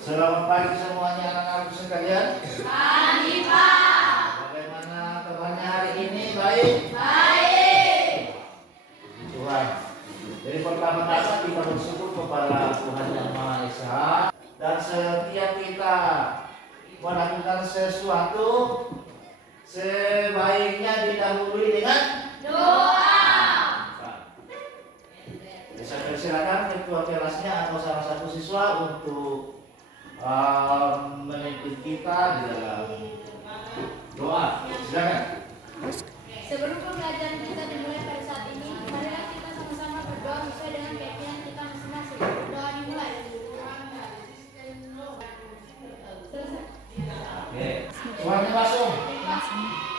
Selamat pagi semuanya anak-anak sekalian. Pagi, Pak. Bagaimana kabarnya hari ini? Baik? Baik. Puji Tuhan. Jadi pertama-tama kita bersyukur kepada Tuhan Yang Maha Esa. Dan setiap kita melakukan sesuatu, sebaiknya didahului dengan Doa. Saya persilakan ketua kelasnya atau salah satu siswa untuk memimpin kita di dalam doa. Silakan. Sebelum pembelajaran kita dimulai pada saat ini, marilah kita sama-sama berdoa sesuai dengan keyakinan kita masing-masing. Doa dimulai. Selesai. Oke. Suaranya langsung.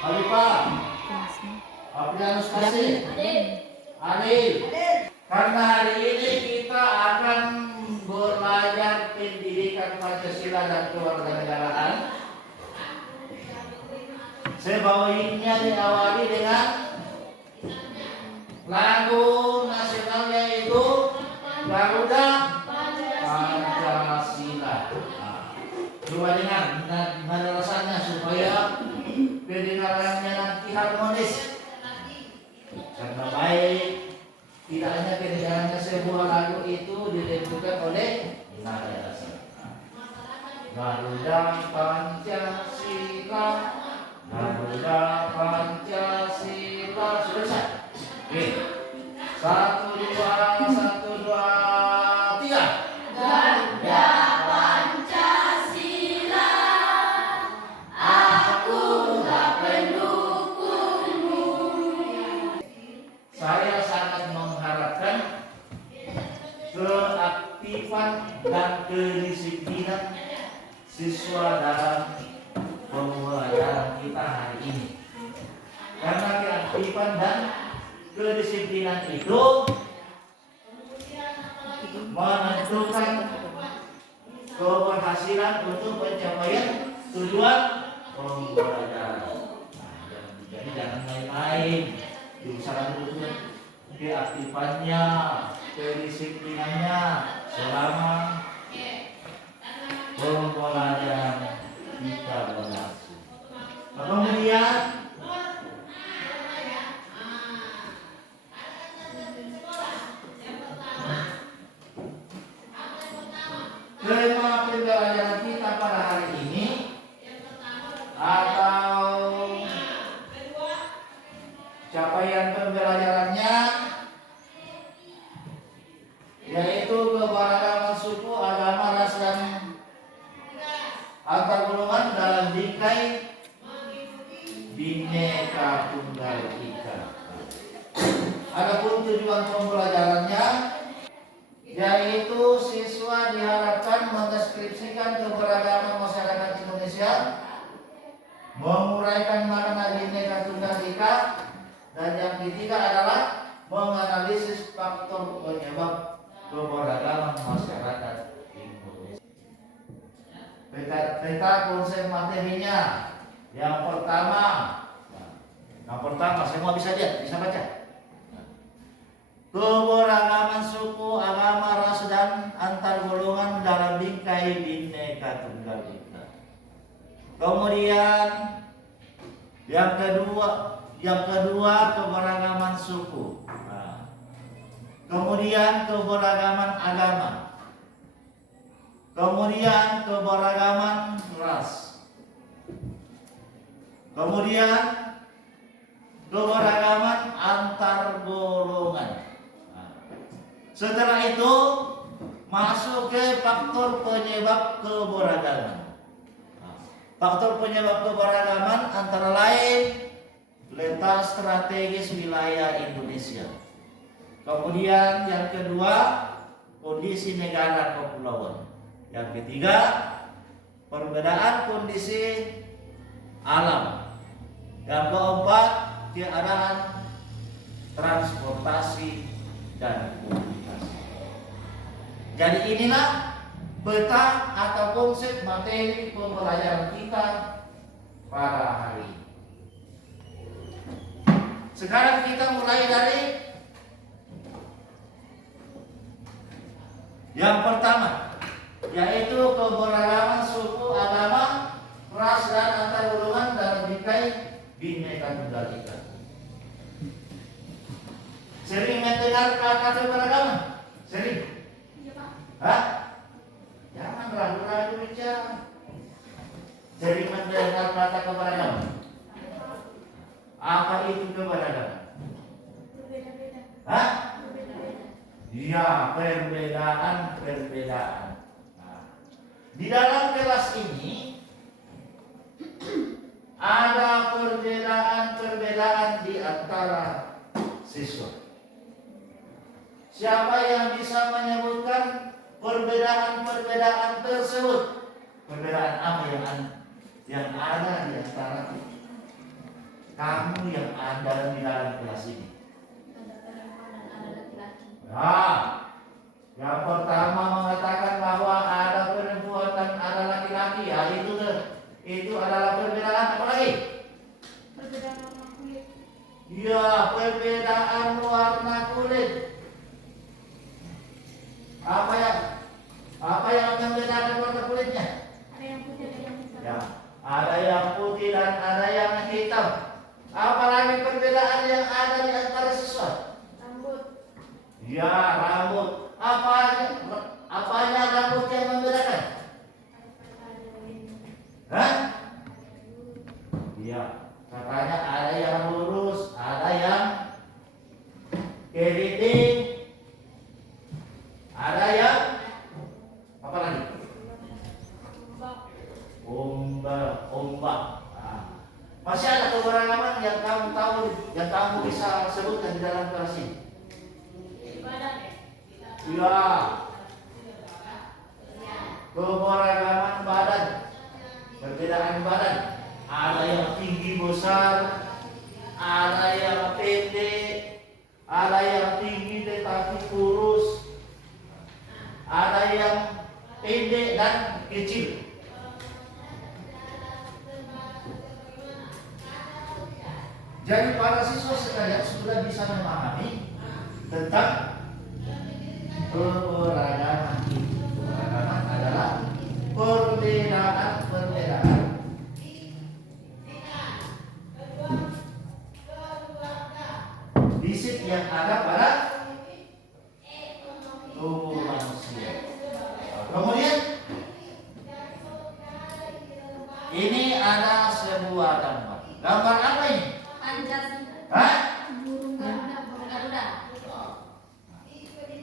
Alifah. Aprianus kasih. Adil. Karena hari ini kita akan belajar pendidikan Pancasila dan kewarganegaraan. Saya bawainnya diawali dengan lagu nasionalnya itu Garuda Pancasila. Coba dengar gimana rasanya supaya pendengarannya nanti harmonis. Karena baik, tidak hanya kedengarannya sebuah lagu itu ditentukan oleh nada dasar. Garuda Pancasila, Garuda Pancasila. Selesai. Oke. 1, 2, 3. Garuda Pancasila, akulah pendukungmu. Saya sangat mengharapkan keaktifan dan kedisiplinan siswa dalam pembelajaran kita hari ini. Karena keaktifan dan kedisiplinan itu menentukan keberhasilan untuk pencapaian tujuan pembelajaran. Jadi jangan main-main, diusahakan dulu keaktifannya, kedisiplinannya selama pembelajaran kita berlangsung. Kemudian tema pembelajaran kita pada hari ini atau capaian pembelajarannya yaitu keberagaman suku, agama, ras, dan antar golongan dalam bingkai Bhinneka Tunggal Ika. Adapun tujuan pembelajarannya yaitu siswa diharapkan mendeskripsikan keberagaman masyarakat Indonesia, menguraikan makna Bhinneka Tunggal Ika, dan yang ketiga adalah menganalisis faktor penyebab keberagaman masyarakat Indonesia. Peta konsep materinya yang pertama semua bisa lihat, bisa baca. Keberagaman suku, agama, ras, dan antar golongan dalam bingkai Bhinneka Tunggal Ika. Kemudian yang kedua keberagaman suku. Kemudian keberagaman agama. Kemudian keberagaman ras. Kemudian keberagaman antar golongan. Setelah itu masuk ke faktor penyebab keberagaman. Faktor penyebab keberagaman antara lain letak strategis wilayah Indonesia. Kemudian yang kedua, kondisi negara kepulauan. Yang ketiga, perbedaan kondisi alam. Yang keempat, keadaan transportasi dan komunikasi. Jadi inilah peta atau konsep materi pembelajaran kita pada hari ini. Sekarang kita mulai dari yang pertama, yaitu keberagaman keberagaman? Sering? Iya, Pak. Hah? Jangan ragu-ragu bicara. Sering mendengar kata keberagaman? Apa itu keberagaman? Berbeda-beda. Hah? Berbeda-beda. Iya, perbedaan. Nah, di dalam kelas ini ada perbedaan di antara siswa. Siapa yang bisa menyebutkan perbedaan tersebut? Perbedaan apa yang ada di antara kamu yang ada di dalam kelas ini? Ada perempuan dan ada laki-laki. Nah, yang pertama mengatakan bahwa ada perempuan dan ada laki-laki. Ya, itu adalah perbedaan apa lagi? Perbedaan warna kulit. Ya, perbedaan warna kulit. Apa yang membedakan warna kulitnya? Ada yang putih, ada yang hitam. Ya, ada yang putih dan ada yang hitam. Apalagi perbedaan yang ada di antara siswa? Rambut. Ya, rambut. Apanya rambut yang membedakan? Hah? Iya, katanya ada yang lurus, ada yang keriting, ada yang apa lagi? Ombak. Nah, masih ada keberagaman yang kamu tahu, yang kamu bisa sebutkan di dalam kelas ini? Iya. Keberagaman badan, perbedaan badan. Ada yang tinggi besar, ada yang pendek, ada yang tinggi tetapi kurus, ada yang pendek dan kecil. Jadi para siswa sekalian sudah bisa memahami tentang keberagaman itu. Keberagaman adalah perbedaan. Fisik yang ada pada tubuh manusia. Kemudian ini ada sebuah gambar. Gambar apa ini? Pancasila. Hah? Burung Garuda.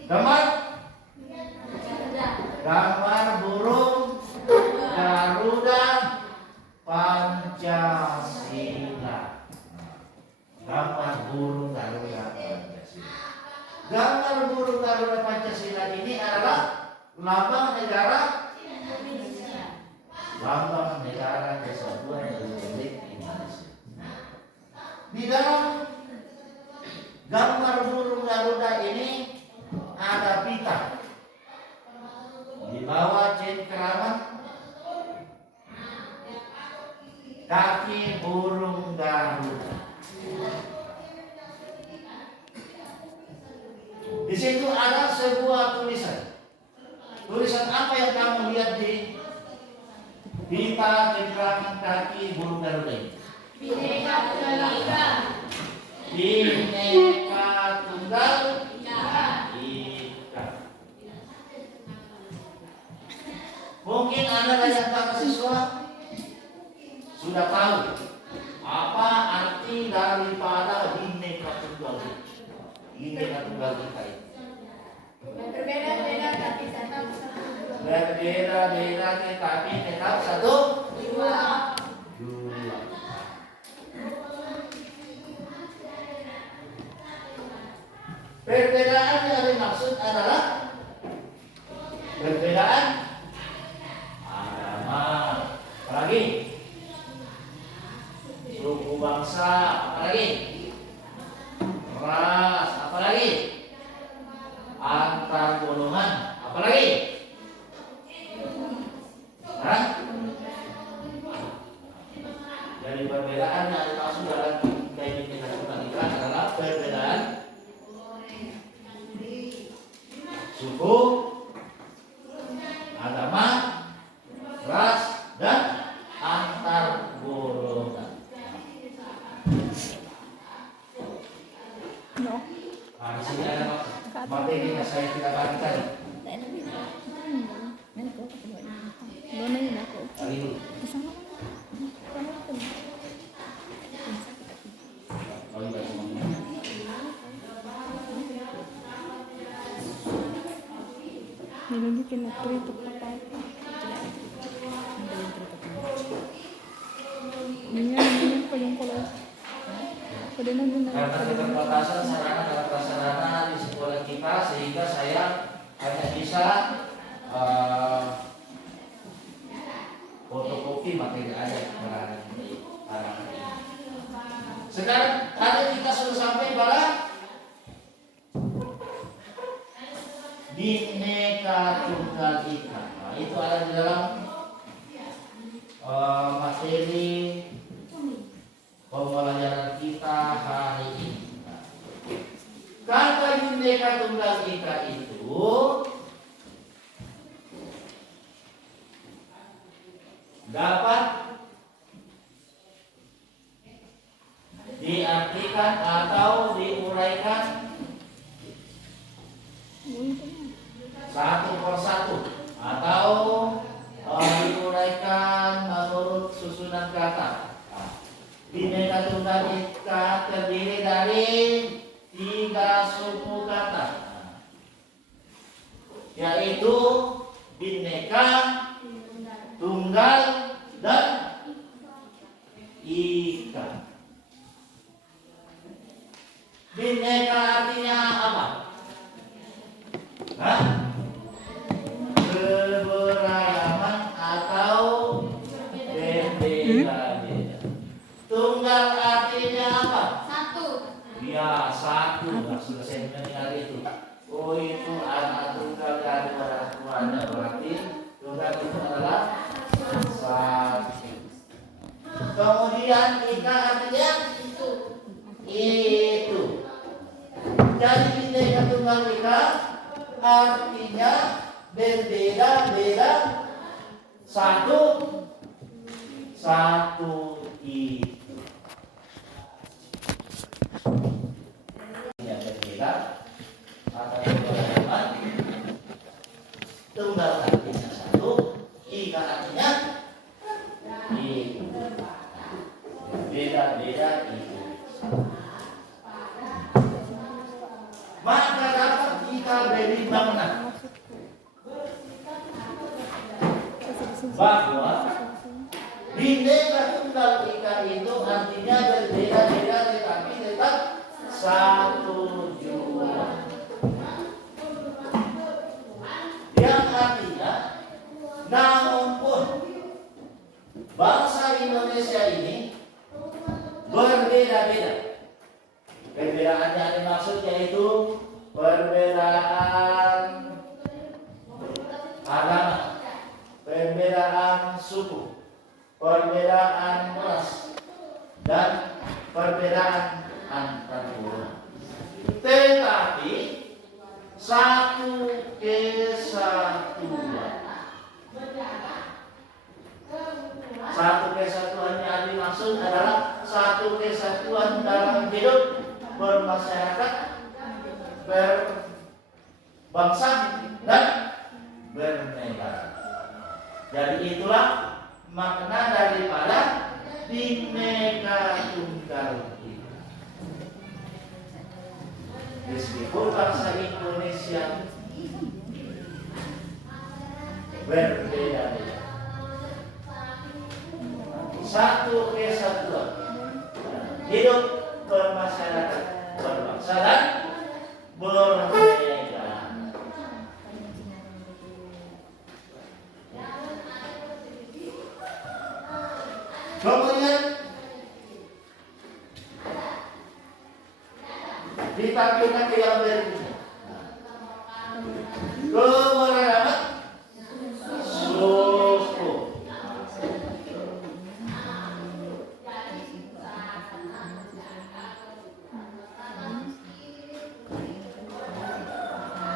Gambar? Garuda. Gambar burung Garuda Pancasila. Gambar burung Garuda Pancasila. Gambar burung Garuda Pancasila ini adalah lambang negara Indonesia. Lambang Negara Kesatuan Republik Indonesia. Di dalam gambar burung Garuda ini ada pita. Di bawah cengkeraman kaki burung Garuda. Di situ ada sebuah tulisan. Tulisan apa yang kamu lihat di pita cengkeraman kaki burung Garuda ini? Bhinneka Tunggal Ika. Bhinneka Tunggal Ika. Ika. Mungkin Anda yang para siswa sudah tahu apa arti daripada Bhinneka Tunggal Ika. Bhinneka Tunggal Ika ini. Berbeda-beda tapi tetap satu. Berbeda-beda tetapi tetap satu. Dua. Perbedaan yang dimaksud adalah perbedaan agama, apalagi suku bangsa, apalagi ras, apalagi antar golongan, apalagi Hah? Jadi perbedaan yang dimaksud dalam kayak Bhinneka Tunggal Ika adalah perbedaan materinya saya tidak balikan. Kali dulu. Oh, iya, semuanya. Nilagyan na prito pa tayo. Ganyan pa yung kulay. Pwede na din Karena keterbatasan sarana dan prasarana di sekolah kita sehingga saya hanya bisa fotokopi materi aja barang ini. Sekarang tadi kita sudah sampai pada Bhinneka Tunggal Ika. Nah, itu ada di dalam materi pembelajaran kita hari ini. Nah, kata Bhinneka Tunggal Ika itu dapat diartikan atau diuraikan satu persatu atau diuraikan menurut susunan kata. Bhinneka Tunggal Ika terdiri dari 3 suku kata, yaitu Bhinneka, Tunggal, dan Ika. Bhinneka artinya apa? Hah? Keberagaman atau berbeda-beda. Tunggal artinya apa? Satu. Ya, satu. Nah, sudah saya mendengar itu. Oh, itu anak tunggal dari orang tuanya. Berarti tunggal itu adalah satu. Kemudian Ika artinya itu. Jadi Bhinneka Tunggal Ika artinya berbeda-beda, satu itu. Yang berbeda atau berbeda, tunggal artinya satu, Ika artinya itu. Beda-beda itu. Maka dapat kita beri makna bahwa Bhinneka Tunggal Ika itu artinya berbeda-beda tetapi tetap satu jua. Yang artinya namun pun bangsa Indonesia ini berbeda-beda. Perbedaan yang dimaksud yaitu perbedaan agama, perbedaan suku, perbedaan ras, dan perbedaan antar golongan. Tetapi satu kesatuan. Satu kesatuan yang dimaksud adalah satu kesatuan dalam hidup bermasyarakat, berbangsa, dan bernegara. Jadi itulah makna daripada Bhinneka Tunggal Ika. Meskipun bangsa Indonesia berbeda-beda, satu kesatuan hidup bermasyarakat, berbangsa, dan bernegara. Kemudian ditampilkan ke yang berikutnya. Keberagaman suku.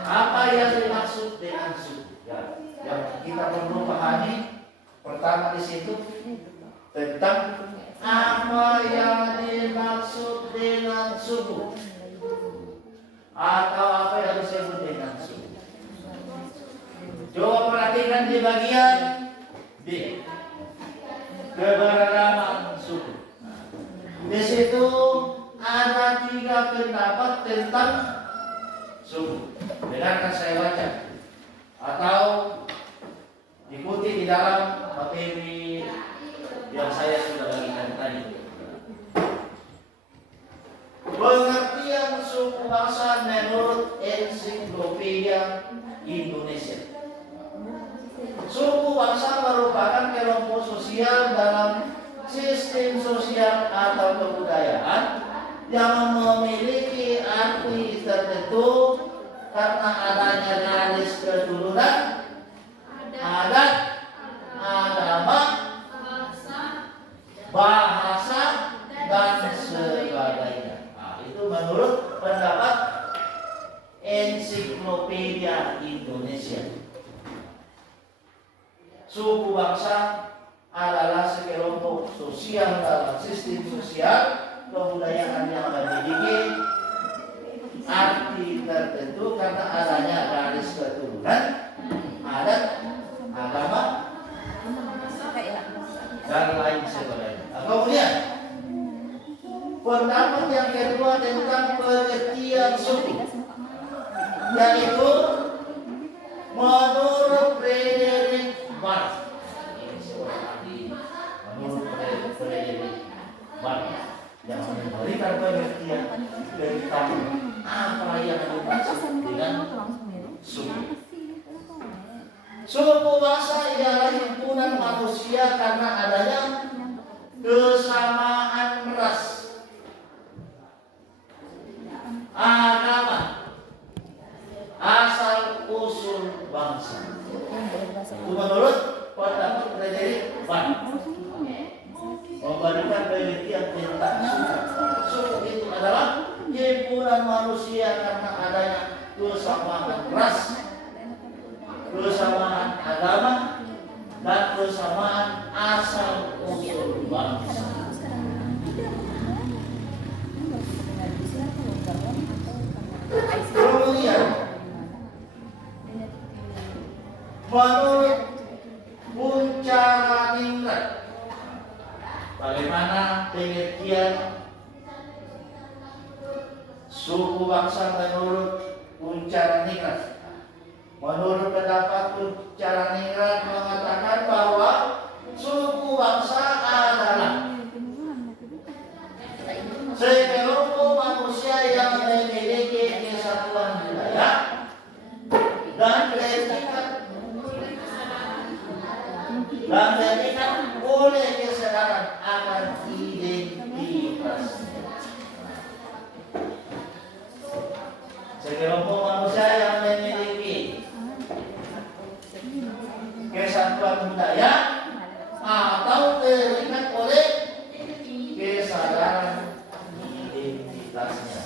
Apa yang dimaksud dengan suku? Ya, yang kita perlu pahami pertama di situ tentang apa yang dimaksud dengan suku. atau apa yang disebut dengan suku. Coba perhatikan di bagian D, keberagaman suku. Di situ ada 3 pendapat tentang suku. Dengarkan saya baca atau ikuti di dalam materi yang saya sudah bagikan tadi. Pengertian suku bangsa menurut Ensiklopedia Indonesia. Suku bangsa merupakan kelompok sosial dalam sistem sosial atau kebudayaan yang memiliki arti tertentu karena adanya garis keturunan, adat, agama, bahasa, dan sebagainya. Nah, itu menurut pendapat Ensiklopedia Indonesia. Suku bangsa adalah sekelompok sosial dalam sistem sosial kebudayaan yang memiliki arti tertentu karena adanya garis keturunan, adat, agama, dan lain sebagainya. Nah, kemudian pendapat yang kedua tentang pengertian suku, yaitu menurut Frederick Barth. Menurut Frederick Barth yang memberikan pengertian tentang apa yang dimaksud dengan suku. Suku bangsa ialah himpunan manusia karena adanya kesamaan ras, agama, asal usul bangsa. Itu menurut pendapat Frederick Barth memberikan pengertian tentang suku. Suku itu adalah himpunan manusia karena adanya kesamaan ras, kesamaan agama, dan kesamaan asal usul bangsa. Kemudian menurut Puncaraningrat, bagaimana pengertian suku bangsa menurut Puncaraningrat? Menurut pendapat Puncaraningrat mengatakan bahwa suku bangsa adalah sekelompok manusia yang memiliki kesatuan budaya dan terikat oleh kesadaran akan identitas. Sekelompok manusia yang memiliki kesatuan budaya atau terikat oleh kesadaran identitasnya.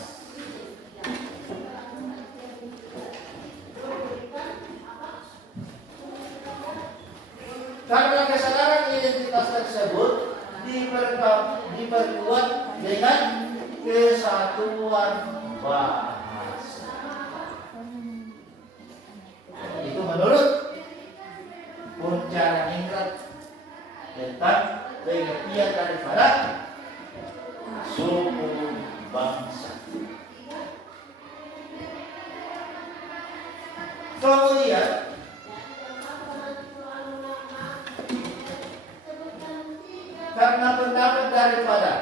Karena kesadaran identitas tersebut diperkuat dengan kesatuan bahasa. Itu menurut Puncaraningrat tentang pengertian daripada suku bangsa. Kemudian karena pendapat daripada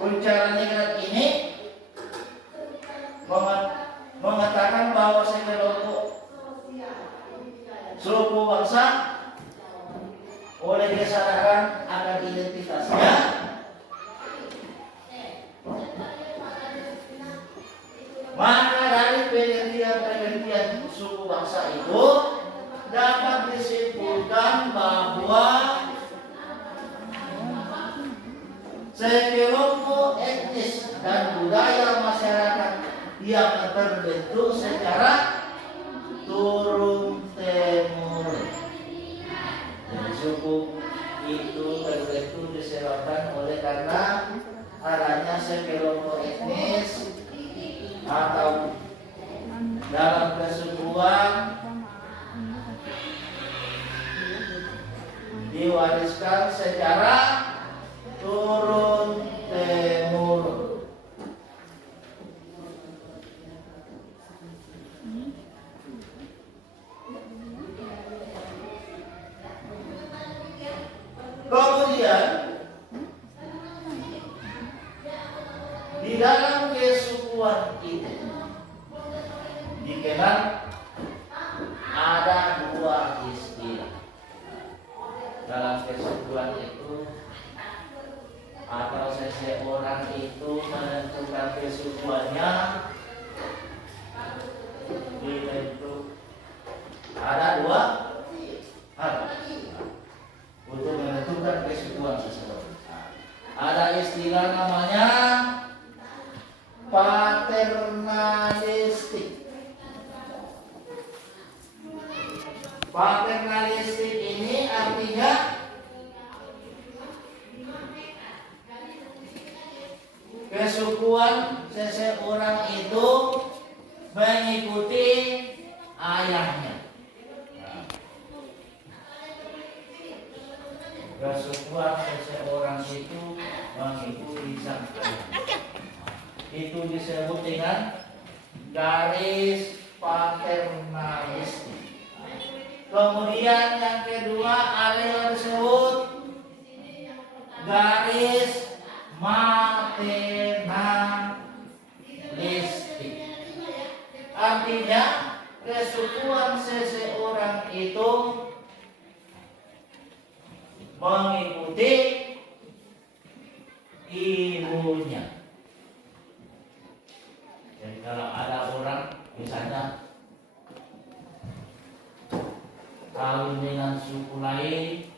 Puncaraningrat ini mengatakan bahwa sekelompok suku bangsa oleh kesadaran akan identitasnya maka dari pengertian suku bangsa itu dapat disimpulkan bahwa sekelompok etnis dan budaya masyarakat yang terbentuk secara turun temurun. Jadi suku itu terbentuk disebabkan oleh karena adanya sekelompok etnis atau dalam kesukuan diwariskan secara turun temurun. Kemudian di dalam kesukuan itu dikenal ada dua istilah. Dalam kesukuan itu atau seseorang itu menentukan kesukuannya dibentuk ada dua hal untuk menentukan kesukuan seseorang. Ada istilah namanya paternalistik. Paternalistik ini artinya kesukuan seseorang itu mengikuti ayahnya. Kesukuan seseorang itu mengikuti sang ayah. Itu disebut dengan garis paternalistik. Kemudian yang kedua ada disebut garis maternalistik. Artinya kesukuan seseorang itu mengikuti ibunya. Jadi kalau ada orang misalnya kawin dengan suku lain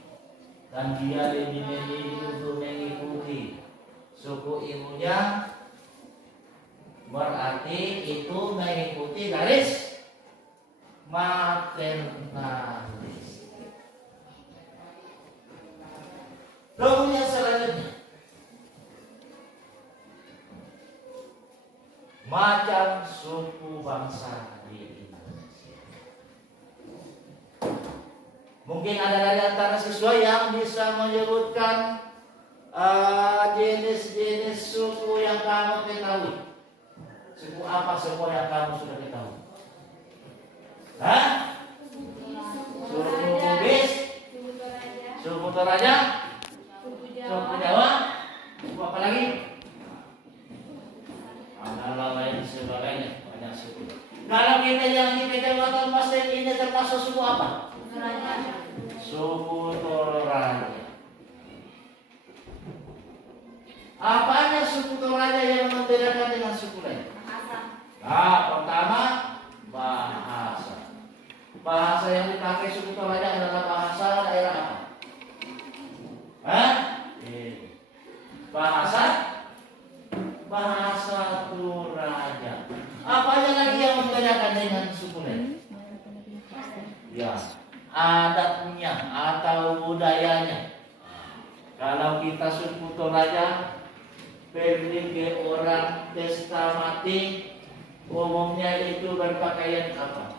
dan dia lebih memilih untuk mengikuti suku ibunya, berarti itu mengikuti garis maternalistik. Kemudian selanjutnya macam suku bangsa di Indonesia. Mungkin ada dari antara siswa yang bisa menyebutkan jenis-jenis suku yang kamu ketahui. Suku apa semua yang kamu sudah ketahui? Hah? Suku Bugis, suku Toraja, suku Jawa, suku apa lagi? Ada lain sebagainya, banyak suku. Kalau kita yang di Kecamatan Pasir ini termasuk suku apa? Suku Toraja. Apanya suku Toraja yang membedakan dengan suku lain? Nah, pertama bahasa. Bahasa yang dipakai suku Toraja adalah bahasa daerah apa? Hah? Bahasa Toraja. Apanya lagi yang membedakan dengan suku lain? Ya, adatnya atau budayanya. Kalau kita suku Toraja pergi ke orang pesta mati, umumnya itu berpakaian apa?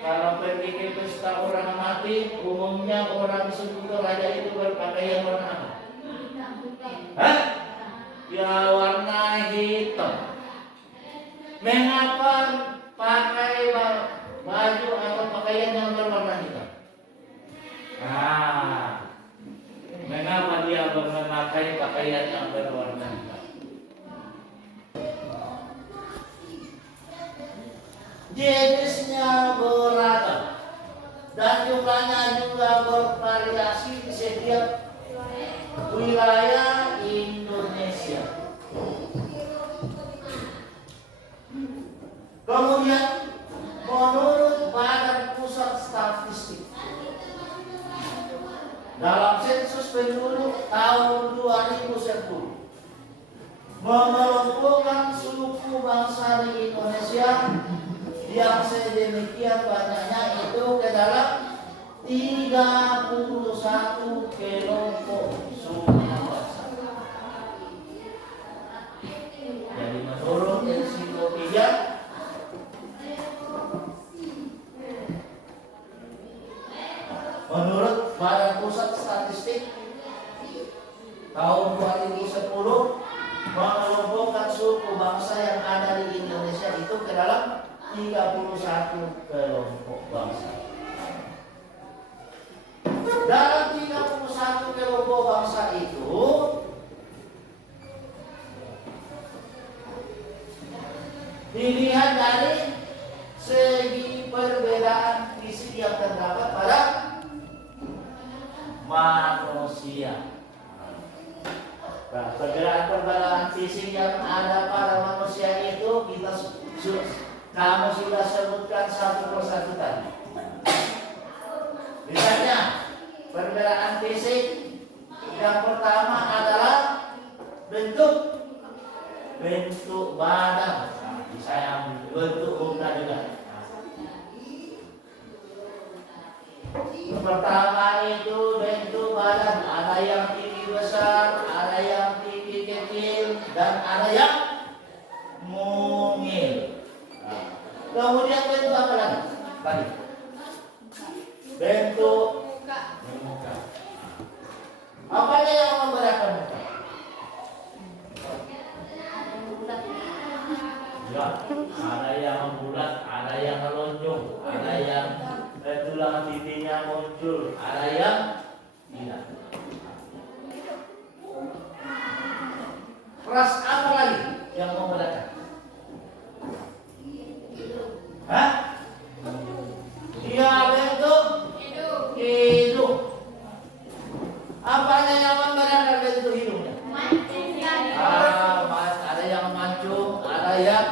Kalau pergi ke pesta orang mati, umumnya orang suku Toraja itu berpakaian warna apa? Ya warna hitam. Mengapa pakai baju atau pakaian yang berwarna hitam? Mengapa dia memakai pakaian yang berwarna hitam? Jenisnya beragam dan jumlahnya juga bervariasi di setiap wilayah Indonesia. Kemudian menurut Badan Pusat Statistik, dalam sensus penduduk tahun 2010 mengelompokkan suku bangsa di Indonesia yang sedemikian banyaknya itu ke dalam 31 kelompok suku. suku bangsa. Jadi menurut ensiklopedia menurut Badan Pusat Statistik tahun 2010 mengelompokkan suku bangsa yang ada di Indonesia itu ke dalam 31 kelompok bangsa. Dalam 31 kelompok bangsa itu dilihat dari segi perbedaan fisik yang terdapat pada manusia. Nah, perbedaan fisik yang ada pada manusia itu kamu sudah sebutkan satu persatu tadi. Misalnya perbedaan fisik yang pertama adalah bentuk badan. Saya ambil bentuk muka juga. Pertama itu bentuk badan, ada yang tinggi besar, ada yang tinggi kecil, dan ada yang mungil. Kemudian bentuk apa lagi? Tadi bentuk muka. Apa yang membedakan muka? Ya, ada yang bulat, ada yang melonjong, ada yang tulang pipinya muncul, ada yang tidak. Ras apa lagi yang membedakan? Hah? Iya, bentuk hidung. Apanya yang membedakan bentuk hidungnya? Ada yang mancung, ada yang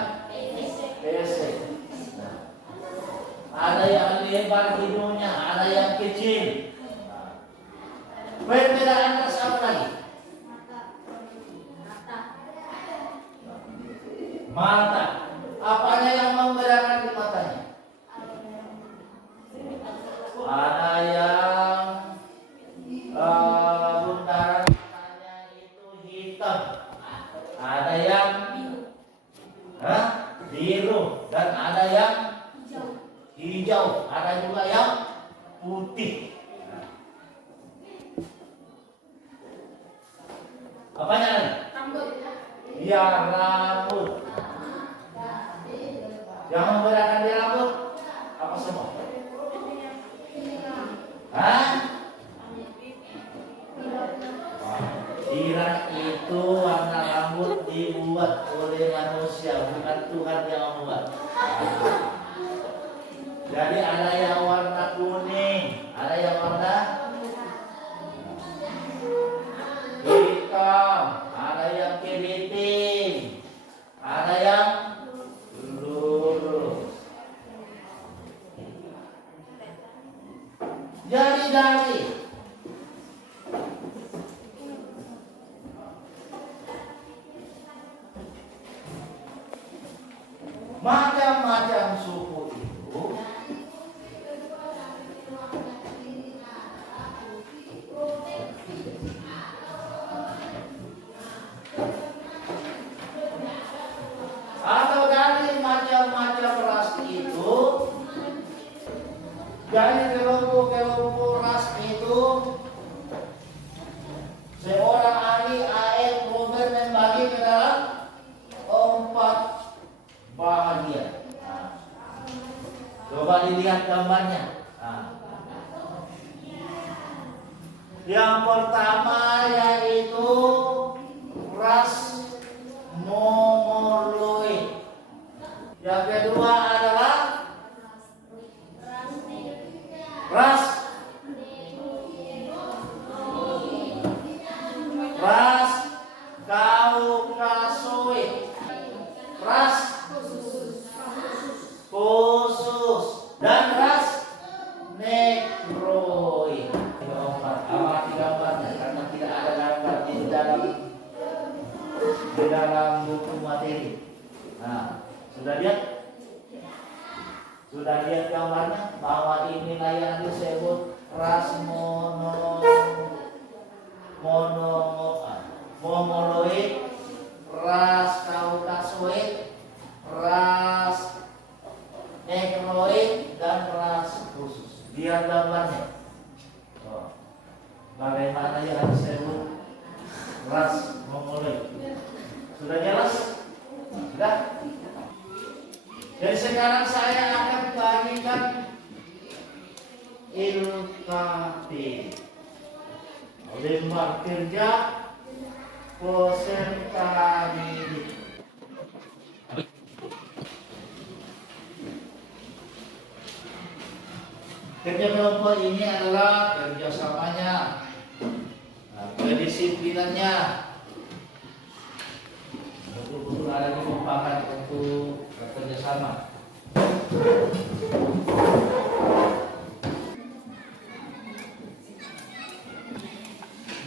pesek. Ada yang lebar hidungnya, ada yang kecil. Perbedaan ras apa lagi? Mata. Apanya yang membedakan di matanya? Ada yang bundaran matanya itu hitam, ada yang biru, dan ada yang hijau, ada juga yang putih. Apanya lagi? Rambut. Ya, rambut. Yang membedakan di rambut apa semua? Kira itu warna rambut dibuat oleh manusia, bukan Tuhan yang membuat. Jadi ada yang warna kuning, ada yang warna hitam, ada yang keriting, ada yang lurus. Jadi dari macam-macam suku itu atau dari macam-macam ras itu, dari kelompok-kelompok ras itu, seorang ahli A.M. Robert membagi ke dalam 4 bahagian. Coba dilihat gambarnya. Yang pertama yaitu ras Mongoloid. Yang kedua adalah ras Kaukasoid, ras khusus, dan ras Negroid. Amati gambarnya karena tidak ada gambar di dalam buku materi. Nah, sudah lihat? Sudah lihat gambarnya bahwa inilah yang disebut ras mongoloid, ras kaukasoid, ras negroid, dan ras khusus. Lihat gambarnya. Oh. Bagaimana yang disebut ras mongoloid? Sudah jelas? Sudah? Jadi sekarang saya akan bagikan LKP, lembar kerja peserta didik. Kerja kelompok ini adalah kerjasamanya, kedisiplinannya, betul-betul ada kekompakan untuk kerjasama.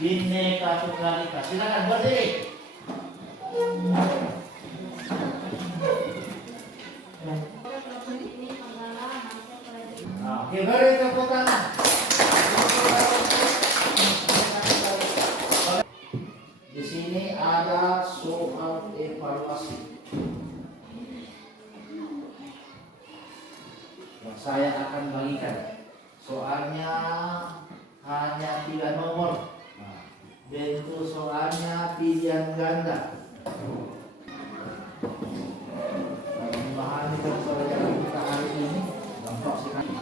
Bineka Tunggal Ika. Silakan berdiri. Oke, beri tepuk tangan. Di sini ada soal evaluasi yang saya akan bagikan. Soalnya hanya 3 nomor. Bentuk soalnya pilihan ganda. Memahami pelajaran kita hari ini gampang sekali.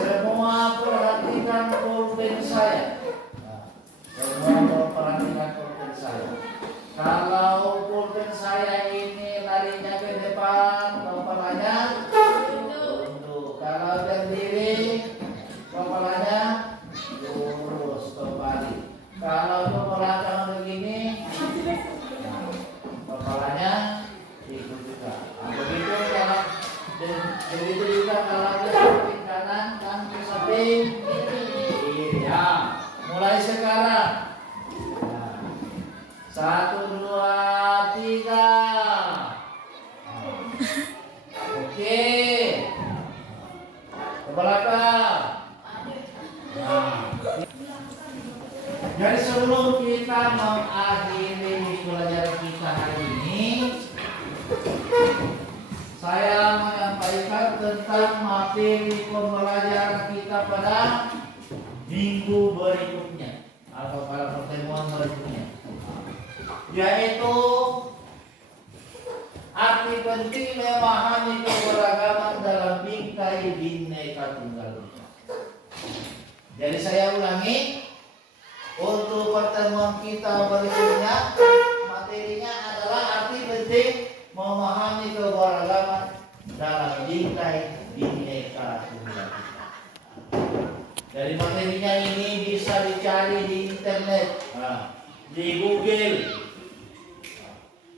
Semua perhatikan pulpen saya. Semua perhatikan pulpen saya. Kalau pulpen saya ini larinya ke depan, kepalanya tunduk. Kalau berdiri, kepalanya lurus kembali. Kalau ke belakang begini, kepalanya ikut juga. Begitu kalau begitu juga kalau ke samping kanan dan ke samping kiri. Ya, mulai sekarang. 1, 2, 3. Oke. Ke belakang. Jadi sebelum kita mengakhiri pelajaran kita hari ini, saya menyampaikan tentang materi pembelajaran kita pada minggu berikutnya atau pada pertemuan berikutnya, yaitu arti penting memahami keberagaman dalam bingkai Bhinneka Tunggal Ika. Jadi saya ulangi, untuk pertemuan kita berikutnya materinya adalah arti penting memahami keberagaman dalam bingkai Bhinneka Tunggal Ika. Dari materinya ini bisa dicari di internet, di Google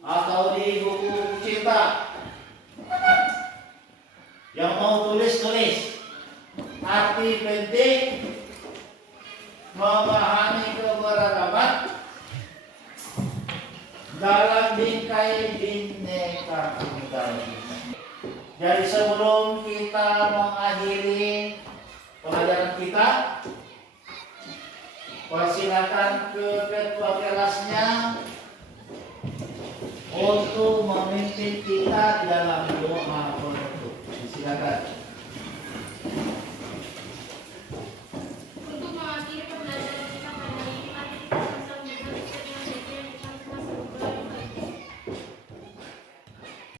atau di buku cetak. Yang mau tulis. Arti penting memahami keberagaman dalam bingkai Bhinneka Tunggal Ika. Jadi sebelum kita mengakhiri pelajaran kita, persilakan ke ketua kelasnya untuk memimpin kita dalam doa.